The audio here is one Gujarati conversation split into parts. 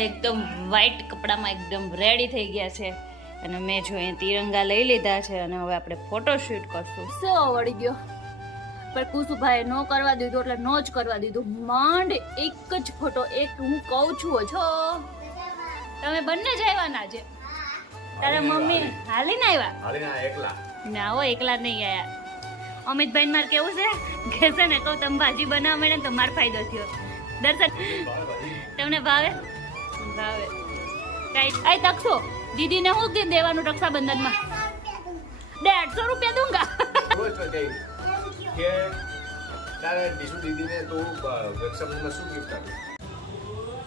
એકદમ વ્હાઈટ કપડામાં એકદમ રેડી થઈ ગયા છે અને મેં જો અહીં તિરંગા લઈ લીધા છે અને હવે આપણે ફોટો શૂટ કરશું. સો વળી ગયો પણ કુસુભાઈ નો કરવા દીધું એટલે નો જ કરવા દીધું. માંડ એક જ ફોટો, એક હું કહું છું છો તમે બંને જ આવ્યા છે. તારા મમ્મી હાલીને આવ્યા એકલા ના હો એકલા નહીં આયા. અમિતભાઈ મારે કેવું છે કે છે ને કહું તમે ભાજી બનાવવા મળે ને તો મારો ફાયદો થયો. દર્શન તમને ભાવે ભાવે કઈ આઈ તકશો દીદીને હું કે દેવાનું રક્ષાબંધનમાં 150 રૂપિયા દૂંગા.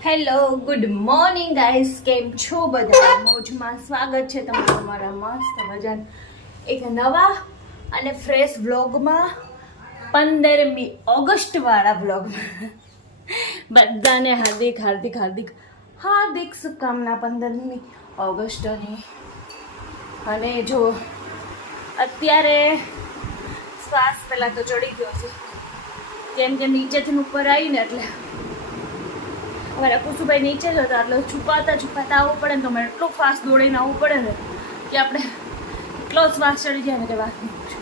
હેલો ગુડ મોર્નિંગ ગાઈસ, કેમ છો બધા? મોજમાં સ્વાગત છે તમારું અમારા મસ્ત મજાના એક નવા અને ફ્રેશ વ્લોગમાં, 15મી ઓગસ્ટ વાળા વ્લોગમાં. બધાને હાર્દિક હાર્દિક હાર્દિક હાર્દિક શુભકામના 15મી ઓગસ્ટની. અને જો અત્યારે શ્વાસ પહેલાં તો ચડી ગયો છે કેમ કે નીચેથી ઉપર આવીને એટલે અમારા કુસુભાઈ નીચે જ હતા એટલે છુપાતા છુપાતા આવવું પડે ને તો મને એટલો ફાસ્ટ દોડીને આવવું પડે ને કે આપણે એટલો શ્વાસ ચડી જાય ને કે વાત નહીં પૂછો.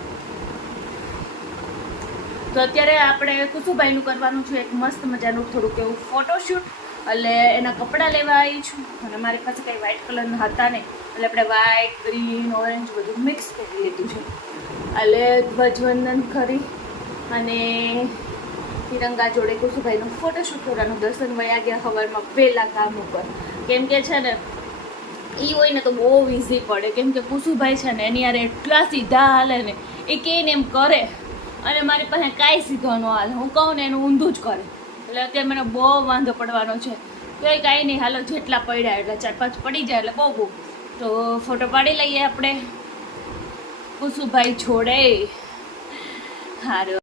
તો અત્યારે આપણે કુસુભાઈનું કરવાનું છે એક મસ્ત મજાનું થોડુંક એવું ફોટોશૂટ. એટલે એના કપડાં લેવા આવી છું અને મારી પાસે કંઈ વ્હાઇટ કલરના હતા નહીં એટલે આપણે વ્હાઇટ, ગ્રીન, ઓરેન્જ બધું મિક્સ કરી લીધું છે. એટલે ધ્વજવંદન કરી અને તિરંગા જોડે કુસુભાઈનું ફોટોશૂટ કરવાનું. દર્શન વયા ગયા સવારમાં વહેલા કામ ઉપર, કેમ કે છે ને એ હોય ને તો બહુ ઇઝી પડે. કેમ કે કુસુભાઈ છે ને એની યાર એટલા સીધા હાલે ને એ કેને એમ કરે અને મારી પાસે કાંઈ સીધો ન હાલે. હું કહું ને એનું ઊંધું જ કરે એટલે અત્યારે મને બહુ વાંધો પડવાનો છે. તો એ કાંઈ નહીં, હાલો જેટલા પડ્યા એટલે 4-5 પડી જાય એટલે બહુ. તો ફોટો પાડી લઈએ આપણે કુસુભાઈ છોડે. સારું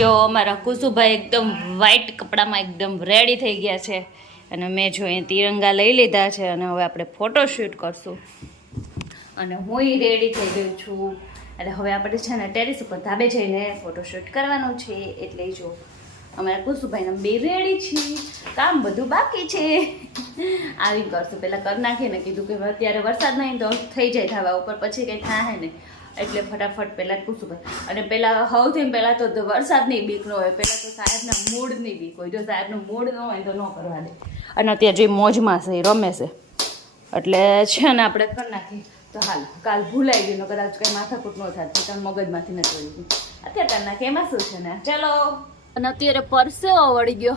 જો અમારા કુસુભાઈ એકદમ વ્હાઈટ કપડામાં એકદમ રેડી થઈ ગયા છે અને મેં જો અહીં તિરંગા લઈ લીધા છે અને હવે આપણે ફોટો શૂટ કરશું. અને હું રેડી થઈ ગઈ છું એટલે હવે આપણે છે ને ટેરેસ ઉપર ધાબે જઈને ફોટોશૂટ કરવાનું છે. એટલે જો અમારા કુસુભાઈના બે રેડી છીએ, કામ બધું બાકી છે. આવી કરશું પહેલાં કરી નાખીને કીધું કે અત્યારે વરસાદ નહીં તો થઈ જાય ધાબા ઉપર, પછી કંઈ થાય નહીં એટલે ફટાફટ પહેલાં કુસુભાઈ. અને પહેલાં સૌથી પહેલાં તો વરસાદની બીક ન હોય, પહેલાં તો સાહેબના મૂડની બીક હોય. જો સાહેબનું મૂડ ન હોય તો ન કરવા દે. અને અત્યારે જે મોજમાં છે એ રમે છે એટલે છે ને આપણે કરી નાખીએ તો હાલ. કાલ ભૂલાઈ ગયું, કદાચ કંઈ માથાકૂટ ન થાય તો મગજમાંથી નથી વળી ગયું. અત્યારે કરી નાખીએ, એમાં શું છે ને. ચલો. અને અત્યારે પરસેવો વળી ગયો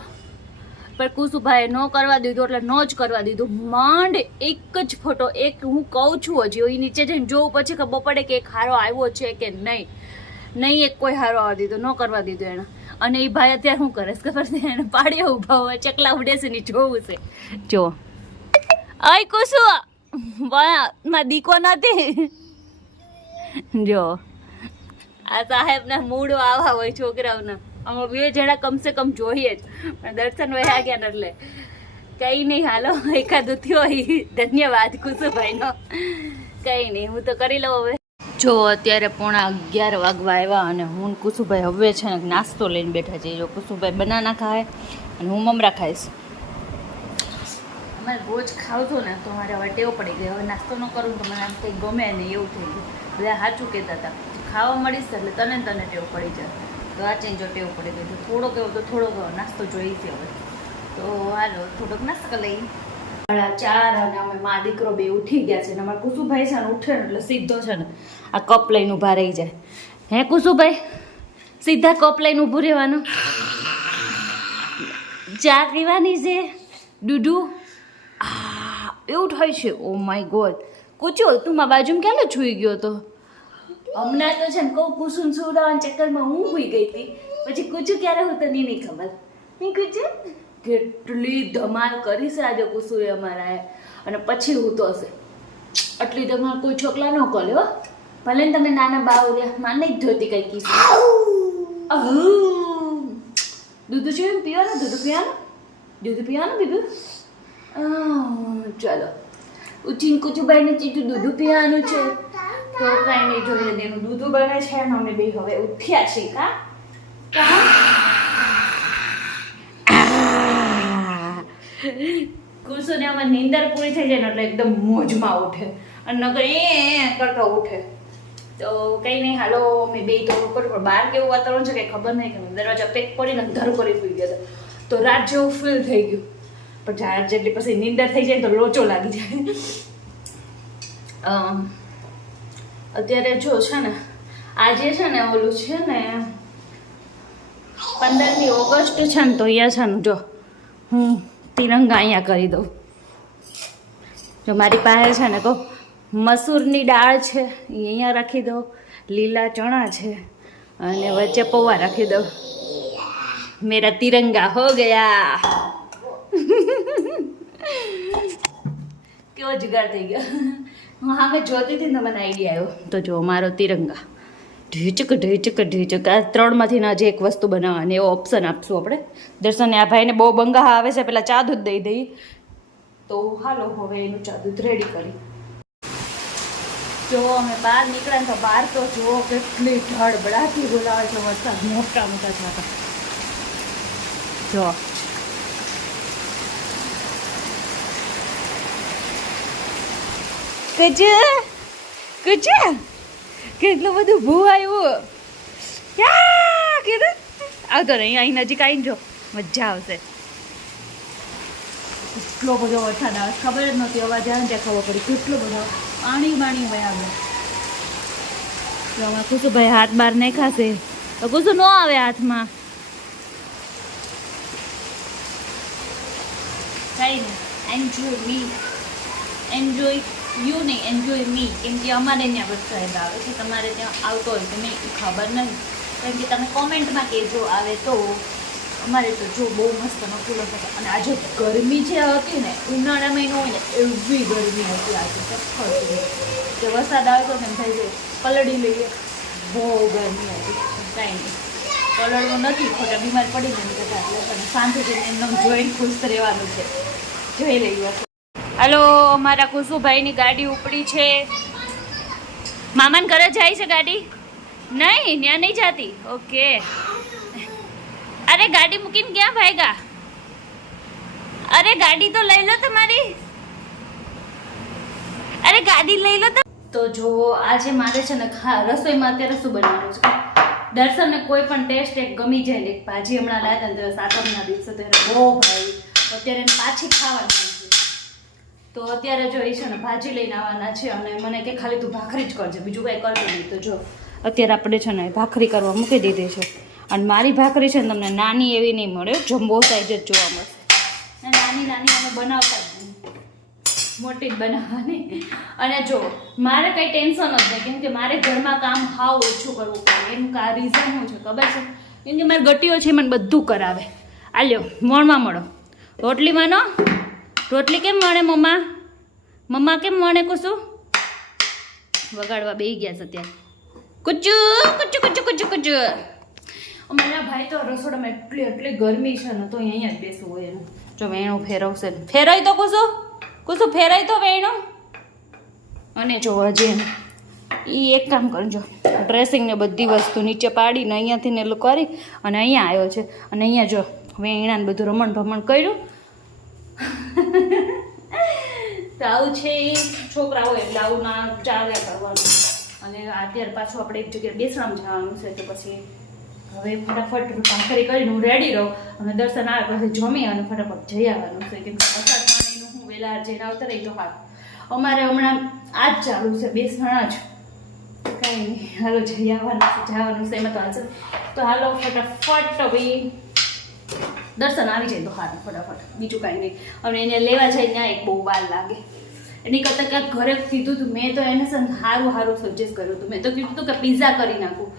પણ કુસુભાઈએ ન કરવા દીધું એટલે ન જ કરવા દીધું. માંડ એક જ ફોટો, એક હું કહું છું હજી એ નીચે જઈને જોઉં પછી ખબર પડે કે એક હારો આવ્યો છે કે નહીં. એક કોઈ હારો આવવા દીધો, ન કરવા દીધો એને. અને એ ભાઈ અત્યારે શું કરે ખબર છે, એને પાડે ઊભા હોય, ચકલા ઉડે છે ને જોવું છે. જો આય કુસુ માં દીકો નથી. જો આ સાહેબના મૂડો આવા હોય છોકરાઓના. અમે 2 જણા કમસે કમ જોઈએ જ પણ દર્શન વયા ગયા એટલે કંઈ નહીં. હાલો એકાદું થયો ધન્યવાદ કુસુભાઈનો. કંઈ નહીં, હું તો કરી લઉં હવે. જો અત્યારે 11:15 વાગવા આવ્યા અને હું કુસુભાઈ હવે છે ને નાસ્તો લઈને બેઠા છીએ. જો કુસુભાઈ બનાના ખાય અને હું મમરા ખાઈશ. અમારે રોજ ખાવ છો ને તો મારે હવે ટેવ પડી ગઈ. હવે નાસ્તો ન કરું તો મને આમ કંઈ ગમે નહીં એવું થઈ ગયું. બધા સાચું કહેતા હતા ખાવા મળીશ એટલે તને ટેવ પડી જાય. તો આ ચેન્જો ટેવ પડી ગઈ. થોડોક એવો તો થોડોક નાસ્તો જોઈશે હવે. તો હાલો થોડોક નાસ્તો લઈ. 4:30 અને અમે મા દીકરો બે ઉઠી ગયા છે. અને અમારા કુસુભાઈ છે ને ઉઠે ને એટલે સીધો છે ને આ કપ લઈને ઊભા રહી જાય. હે કુસુભાઈ, સીધા કપ લઈને ઊભું રહેવાનું. ચા પીવાની છે ડુડુ એવું થાય છે. ઓ માય ગોડ કુચો તું મારા બાજુમાં ક્યારે છૂઈ ગયો તો? હમણાં તો છે ને કહું કુસુમ સુડાવાના ચક્કરમાં હું હોઈ ગઈ હતી, પછી કુચું ક્યારે હું તો નહીં ખબર. નહીં કુચું કેટલી ધમાલ કરી છે આજે કુસુએ અમારા. અને પછી હું તો હશે આટલી ધમાલ કોઈ છોકરા ન કરે હો. ભલે ને તમે નાના બાવ રહ્યા માને જ જોતી કંઈ કીધું. દૂધ છે એમ પીવાનું? દૂધ પીવાનું બીજું. ચાલો ઉઠીને કુચુભાઈને ચીજું દૂધ પીવાનું છે તો કાંઈ નહીં જોઈએ તેનું દૂધ બને છે અને અમે બે હવે ઉઠ્યા છીએ. કુસુને આમાં નીંદર પૂરી થઈ જાય ને એટલે એકદમ મોજમાં ઉઠે અને નકર એ કરતો ઉઠે. તો કંઈ નહીં, હાલો મેં બે તો કરું, પણ બહાર કેવું વાતાવરણ છે કંઈ ખબર નહીં, કે દરવાજા પેક કરીને અંધારું કરી સુઈ ગયા હતા તો રાત જેવું ફીલ થઈ ગયું. પણ જાર જેટલી પછી નીંદર થઈ જાય તો લોચો લાગી જાય. અત્યારે જો છે ને આજે છે ને ઓલું છે ને 15મી ઓગસ્ટ છે ને, તો અહીંયા છે ને જો હું તિરંગા અહીંયા કરી દઉં. જો મારી પાસે છે ને કહું મસૂરની દાળ છે એ અહીંયા રાખી દો, લીલા ચણા છે અને વચ્ચે પૌવા રાખી દો. મેરા તિરંગા હો ગયા. કેવો જુગાડ થઈ ગયો. હું હા મેં જોતી હતી ને મને આઈડિયા આવ્યો. તો જો મારો તિરંગા ઢીચક ઢીચક ઢીચક. આ 3માંથી હજી એક વસ્તુ બનાવવાની, એવો ઓપ્શન આપશું આપણે. દર્શને આ ભાઈને બહુ બંગા આવે છે, પેલા ચા દૂધ દઈ દઈએ. તો હાલો હવે એનું ચા દૂધ રેડી કરી. જો અમે બહાર નીકળ્યા તો બહાર તો જુઓ કેટલી ધડબડાથી બોલાવે છે વરસાદ, મોટા મોટા છાંટા. જો કજ કેટલું બધું ભૂ આવ્યું. ક્યાં કીધું આવતો નહીં, અહીં નજીક આવીને જો મજા આવશે. કેટલો બધો વરસાદ આવે, ખબર જ નહોતી, અવાજ આવે ને ત્યાં ખબર પડી કેટલો બધો પાણી ભાઈ આવે. તો અમે કુસુભાઈ હાથ બહાર નહીં ખાશે તો કુસુ ન આવે હાથમાં. કઈ નહીં, એન્જોય મી, એન્જોય યુ નહીં, એન્જોય મી. કેમ કે અમારે ત્યાં વરસાદ આવે છે, તમારે ત્યાં આવતો હોય તો નહીં ખબર નહીં, કેમ કે તમે કોમેન્ટમાં કહેજો આવે તો. અમારે તો જો બહુ મસ્ત નકુલો હતો. અને આજે ગરમી જે હતી ને ઉનાળામાં ન હોય ને એવી ગરમી હતી આજે. સખત કે વરસાદ આવતો ને એમ થઈ જાય પલળી લઈએ, બહુ ગરમી હતી. કાંઈ નહીં, પલળવું નથી, ખોટા બીમાર પડીને એની કરતાં એટલે શાંતિથી એમને જોઈને ખુશ રહેવાનું છે. જોઈ લઈએ. હાલો, અમારા કુસુભાઈની ગાડી ઉપડી છે. મામાને ઘરે જાય છે ગાડી? નહીં, ત્યાં નહીં જાતી. ઓકે. અરે ગાડી મૂકીને ક્યાં ભાઈગા? અરે ગાડી તો લઈ લો તમારી. અરે ગાડી લઈ લો તો. જો આજે મારે છે ને રસોઈમાં અત્યારે શું બનાવવાનું છે. દર્શનને કોઈ પણ ટેસ્ટ એક ગમી જાય ને, ભાજી હમણાં લાવ્યા ને સાતમના દિવસે તો એને બહુ ભાઈ, અત્યારે એને પાછી ખાવાની છે. તો અત્યારે જો એ છે ને ભાજી લઈને આવવાના છે અને મને કે ખાલી તું ભાખરી જ કરજે, બીજું કાંઈ કરજો નહીં. તો જો અત્યારે આપણે છે ને ભાખરી કરવા મૂકી દીધી છે. અને મારી ભાખરી છે ને તમને નાની એવી નહીં મળે, જમ્બો સાઈઝ જ જોવા મળશે. નાની નાની અમે બનાવતા જ નહીં, મોટી જ બનાવવાની. અને જો મારે કંઈ ટેન્શન જ નહીં, કેમ કે મારે ઘરમાં કામ હાવ ઓછું કરવું પડે. એનું રીઝન શું છે ખબર છે? કેમ કે મારી ગટીઓ છે મને બધું કરાવે. આલ્યો મોણમાં મળો, રોટલીમાં નો રોટલી કેમ મળે મમ્મા? મમ્મા કેમ મળે? કુસું વગાડવા બેસી ગયા છે અત્યારે. કુચુ કુચુ કુચુ કુચુ કુચુ. અમારા ભાઈ તો રસોડામાં એટલી ગરમી છે ને તો અહીંયા જ બેસવું હોય એનું. જો વેણું ફેરવશે, ફેરાય તો કુસું ફેરાય તો વેણું. અને જો હજી એ એક કામ કરજો, ડ્રેસિંગ ને બધી વસ્તુ નીચે પાડીને અહીંયાથી ને એટલું કરી અને અહીંયા આવ્યો છે. અને અહીંયા જો વેણાને બધું રમણ ભમણ કર્યું. તો આવું છે છોકરા હોય એટલે આવું ના ચાલ્યા કરવાનું. અને અત્યારે પાછું આપણે એક જગ્યાએ બેસવામાં જવાનું છે, તો પછી હવે ફટાફટ ભાખરી કરીને હું રેડી રહું અને દર્શન આવે પછી જમી અને ફટાફટ જઈ આવવાનું છે. કેમ કે વરસાદ પાણીનું હું વહેલા જઈને આવતા રહી તો હાથ. અમારે હમણાં આ જ ચાલુ છે, બેસણા જ કાંઈ નહીં. હાલો જઈ આવવાનું છે, જવાનું છે એમાં તો હાલ. તો હાલો ફટાફટ ભાઈ દર્શન આવી જાય તો હાથ ફટાફટ, બીજું કાંઈ નહીં. અને એને લેવા જાય ત્યાં એક બહુ વાર લાગે. એની કરતાં ક્યાંક ઘરે કીધું હતું મેં, તો એને સારું સજેસ્ટ કર્યું હતું. મેં તો કીધું હતું કે પિઝા કરી નાખું,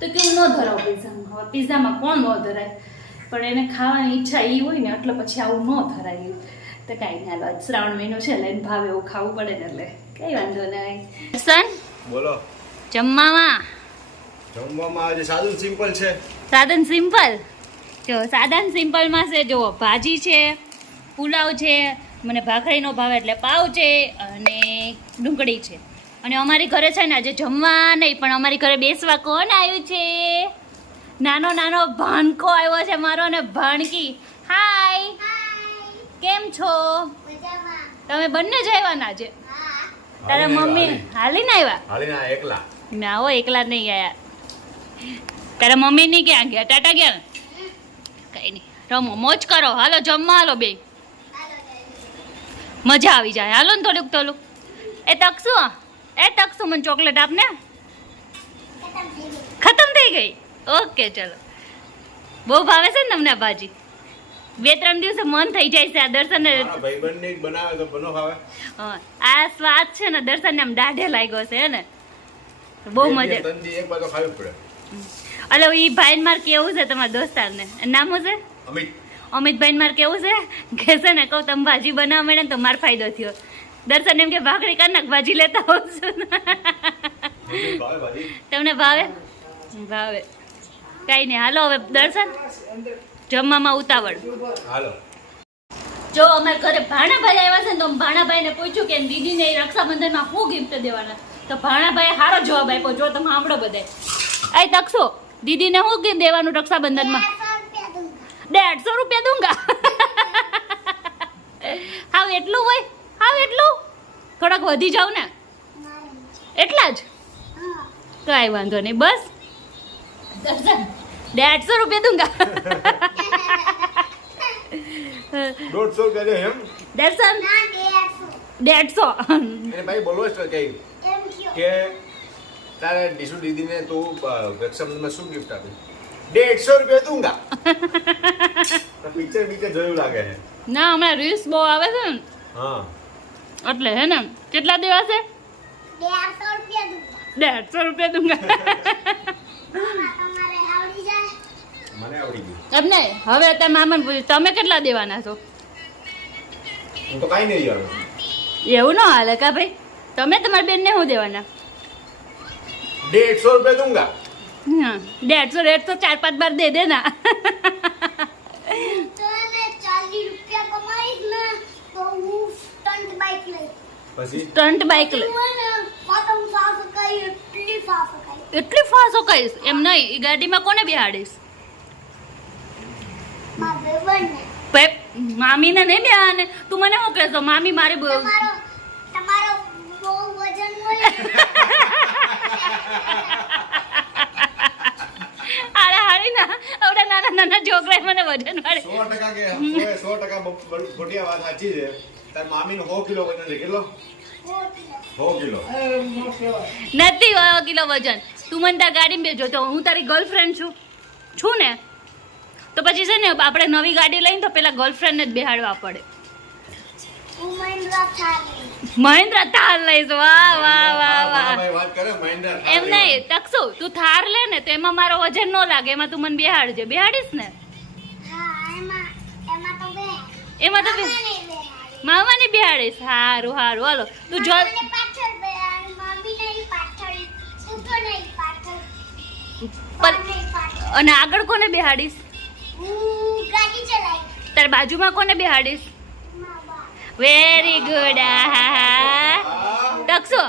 તો કેવું ન ધરાવ પિઝામાં. હવે પિઝામાં કોણ ન ધરાય, પણ એને ખાવાની ઈચ્છા એ હોય ને એટલે પછી આવું ન ધરાય. તો કાંઈ ના, હાલો શ્રાવણ મહિનો છે એટલે એને ભાવે એવું ખાવું પડે ને, એટલે કંઈ વાંધો નહીં. સન બોલો. જમવામાં આજે સાદું સિમ્પલ છે. સાદન સિમ્પલ. જો સાદન સિમ્પલમાં છે, જો ભાજી છે, પુલાવ છે, મને ભાખરીનો ભાવે એટલે પાવ છે અને ડુંગળી છે. અને અમારી ઘરે છે ને આજે જમવા નહીં, પણ અમારી ઘરે બેસવા કોણ આવ્યું છે? નાનો ભાણકો આવ્યો છે મારો, ને ભાણકી. હાય કેમ છો? તમે બંને જ આવ્યા ના છે? તારા મમ્મી હાલીને આવ્યા? હાલીને એકલા. ના હો, એકલા નહીં ગયા. તારા મમ્મી ની ક્યાં ગયા? ટાટા ગયા ને? કઈ નહીં, રમો મોજ કરો. હાલો જમવા હાલો બે, મજા આવી જાય. હાલો ને થોડુંક થોડુંક. એ તકસુ મને ચોકલેટ આપને. ખતમ થઈ ગઈ? ઓકે ચલો. બહુ ભાવે છે ને તમને ભાજી? 2-3 દિવસે મન થઈ જાય છે આ દર્શન. ભાઈબંધ ને બનાવે તો બનો ખાવે. આ સ્વાદ છે ને દર્શન ને આમ દાઢે લાગ્યો છે ને, બહુ મજા. તંદી એક બાજુ ખાવી પડે. અલે ઈ ભાઈ માર કેવું છે તમારા દોસ્તાર ને? નામ શું છે? અમિતભાઈ માર કેવું છે કે છે ને કહું તમે ભાજી બનાવવા મળે ને તો માર ફાયદો થયો. દર્શન એમ કે ભાખરી કરી નાખ, ભાજી લેતા હોવ છું. તમને ભાવે? ભાવે. કઈ નહીં, હાલો હવે દર્શન જમવામાં ઉતાવળ. હાલો. જો અમારે ઘરે ભાણાભાઈ આવ્યા છે ને તો ભાણાભાઈને પૂછ્યું કે દીદીને રક્ષાબંધનમાં શું ગિફ્ટ દેવાના, તો ભાણાભાઈ સારો જવાબ આપ્યો. જો તમે સાંભળો બધા. આ તકશો દીદીને શું ગિફ્ટ દેવાનું રક્ષાબંધનમાં? 150 રૂપિયા દૂંગા. હાવ એટલું હોય? હાવ એટલું? થોડાક વધી જાવ ને. એટલા જ? કઈ વાંધો નહીં, બસ 150 રૂપિયા દૂંગા. 150 રૂપિયા એમ? દર્શન 150. એને ભાઈ બોલવો જ કે તારે ડીશુ દીદીને તું રક્ષાબંધનમાં શું ગિફ્ટ આપી? 150 રૂપિયા દૂંગા. પિક્ચર જોયું લાગે છે. ના હમણાં રીલ્સ બહુ આવે છે ને, હા એટલે હે ને. કેટલા દેવા છે? 150 રૂપિયા દૂંગા. મને આવડી ગયું. એમ નહીં, હવે તમે મામાને પૂછ્યું તમે કેટલા દેવાના છો? હું તો કાઈ નહીં જાણું. એવું ન હાલે કા ભાઈ? તમે તમારી બેનને શું દેવાના? 150 રૂપિયા દૂંગા. 150 4-5 બાર દે દેના. પછી સ્ટન્ટ બાઇક લે. એટલી ફાસો કહીશ એમ નહીં. એ ગાડીમાં કોને બેહાડીશ? મામીને નહીં બેહાને. તું મને શું કહેશો? મામી મારી નાના છોકરા મને વજન વાળે. 100% કે 100% ખોટી વાત સાચી છે. તાર મામીનો 100 કિલો વજન છે. કેટલો? 100 કિલો નથી 100 કિલો વજન. તું મને તાર ગાડીમાં બેજો તો હું તારી ગર્લફ્રેન્ડ છું ને, તો પછી છે ને આપણે નવી ગાડી લઈને તો પેલા ગર્લફ્રેન્ડને જ બેહાડવા પડે. મહિન્દ્રા થાર લઈશ. વાહ વાહ વાહ વાહ. વાત કરે મહિન્દ્રા થાર. એમ નહીં તકશું, તું થાર લે ને તો એમાં મારો વજન ન લાગે. એમાં તું મને બેહાડજે. બેહાડીશ ને? એમાં તો મામાની બેહાડીશ. સારું સારું હાલો. તું જો અને આગળ કોને બેહાડીશ? તાર બાજુમાં કોને બેહાડીશ? Very good. ટકસો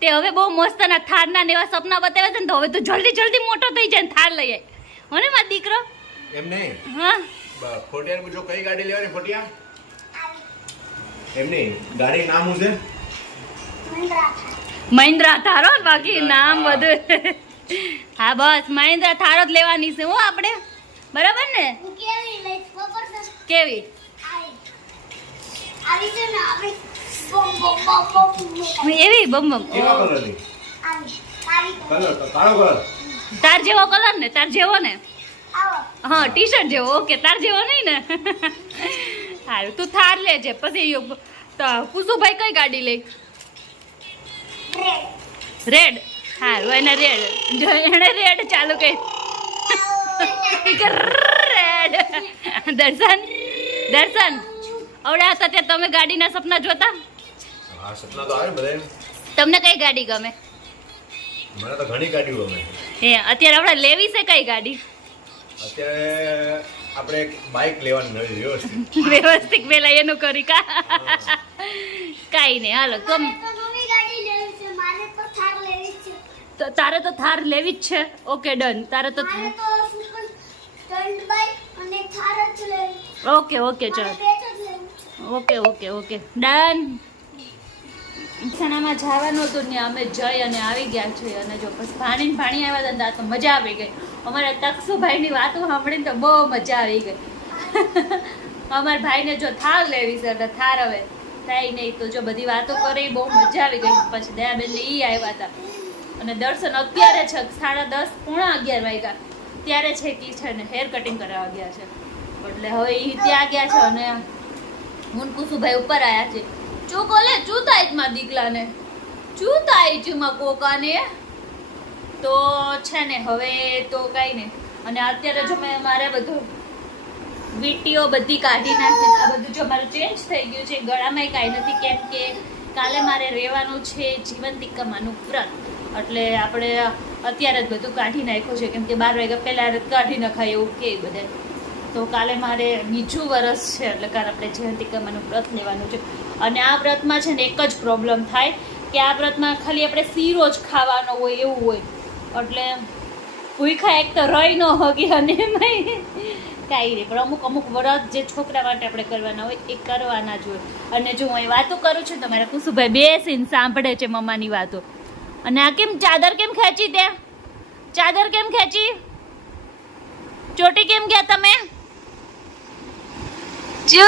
તે હવે બહુ મસ્ત ના થારના ને એવા સપના બતાવે છે ને, તો હવે તું જલ્દી જલ્દી મોટો થઈ જાય ને થાર લઈ આય. હો ને મારો દીકરો? એમ નહીં. હા ફોટિયાને પૂછો કઈ ગાડી લેવાની? ફોટિયા એમ નહીં, ગાડી નામ શું છે? મહિન્દ્રા થારો. બાકી નામ બધું. હા બસ મહિન્દ્રા થારો જ લેવાની છે હો આપણે. બરાબર ને? કેવી? એવી બમ બમ. કેવા કલરની? કલર તો કાળો કલર. તાર જેવો કલર ને? તાર જેવો ને? હા ટી શર્ટ જેવો. ઓકે તાર જેવો નહીં ને? સારું તું થાર લેજે. પછી કુસુભાઈ કઈ ગાડી લે? રેડ. સારું એને રેડ. જો એને રેડ ચાલુ કરી. રેડ. દર્શન અવડા હતા ત્યાં તમે ગાડીના સપના જોતા? હા સપના તો આવે બધાય. તમને કઈ ગાડી ગમે? મને તો ઘણી ગાડીઓ ગમે. હે અત્યારે આપણે લેવી છે કઈ ગાડી? અત્યારે આપણે એક બાઇક લેવાની નવી વ્યવસ્થિત. વ્યવસ્થિત પેલા એનું કરી કા. કઈ નહીં હાલો. તો તારે તો થાર લેવી જ છે. Okay done. તારે તો ઓકે ચલો. Okay okay okay done. સણામાં જવાનું હતું ને અમે જઈ અને આવી ગયા છીએ. અને જો પછી પાણી આવ્યા હતા ને તો મજા આવી ગઈ. અમારા તકસુભાઈની વાતો સાંભળીને તો બહુ મજા આવી ગઈ. અમારા ભાઈને જો થાર લેવી છે એટલે થાર હવે થાય નહીં તો જો બધી વાતો કરી બહુ મજા આવી ગઈ. પછી દયાબેનને ઈ આવ્યા હતા અને દર્શન અત્યારે છે 10:30 પોણા 11 વાગ્યા ત્યારે છે કે છે ને હેર કટિંગ કરાવવા ગયા છે. એટલે હવે ઈ ત્યાં ગયા છે અને હું કુસુભાઈ ઉપર આવ્યા છે. ચૂ કોલે ચૂતાઈજમાં દીકલાને ચૂતાઈજમાં કોકાને તો છે ને હવે તો કાંઈ નહીં. અને અત્યારે જો મેં મારે બધું વીટીઓ બધી કાઢી નાખી. આ બધું જો મારું ચેન્જ થઈ ગયું છે. ગળામાંય કાંઈ નથી કેમ કે કાલે મારે રહેવાનું છે જીવંતિકામાનું વ્રત. એટલે આપણે અત્યારે જ બધું કાઢી નાખ્યું છે કેમ કે 12 વાગ્યા પહેલાં કાઢી નખાય એવું કે બધે. તો કાલે મારે બીજું વરસ છે એટલે કાલે આપણે જીવંતિકામાનું વ્રત લેવાનું છે. અને આ વ્રતમાં છે ને એક જ પ્રોબ્લેમ થાય કે આ વ્રતમાં ખાલી આપણે શીરો જ ખાવાનો હોય એવું હોય. એટલે ભૂખા એક તો રહી ન હોગી અને એમાંય કાંઈ નહીં. પણ અમુક વ્રત જે છોકરા માટે આપણે કરવાના હોય એ કરવાના જ હોય. અને જો હું અહીં વાતો કરું છું તો મારા કુસુભાઈ બેસીને સાંભળે છે મમ્માની વાતો. અને આ કેમ ચાદર કેમ ખેંચી તે ચાદર કેમ ખેંચી ચોટી કેમ ગયા તમે જો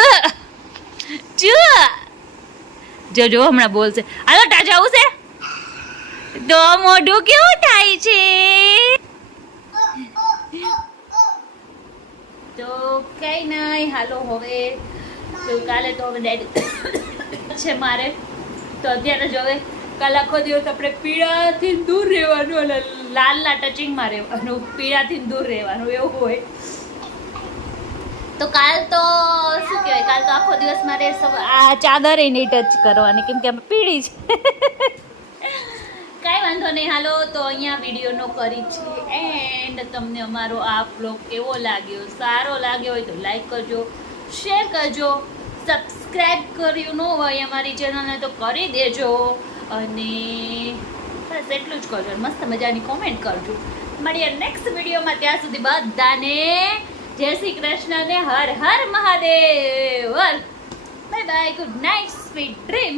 હમણાં બોલશે હાલો ટા જવું છે તો મોઢું કેવું થાય છે. તો કઈ નહીં હાલો હવે તો કાલે તો હવે ડેડી છે મારે તો અત્યારે જ હવે કાલે આખો દિવસ આપણે પીળાથી દૂર રહેવાનું અને લાલના ટચિંગમાં રહેવાનું પીળાથી દૂર રહેવાનું એવું હોય. તો કાલ તો શું કહેવાય કાલ તો આખો દિવસ મારે આ ચાદરે નહીં ટચ કરવાની કેમ કે અમે પીળી છે. કાંઈ વાંધો નહીં હાલો તો અહીંયા વિડીયોનો કરી છીએ એન્ડ તમને અમારો આ બ્લોગ કેવો લાગ્યો સારો લાગ્યો હોય તો લાઈક કરજો શેર કરજો સબસ્ક્રાઈબ કર્યું ન હોય અમારી ચેનલને તો કરી દેજો. અને બસ એટલું જ કરજો મસ્ત મજાની કોમેન્ટ કરજો. મળીએ નેક્સ્ટ વિડીયોમાં. ત્યાં સુધી બધાને જય શ્રી કૃષ્ણ ને Har Har Mahadev. Bye bye good night sweet dream.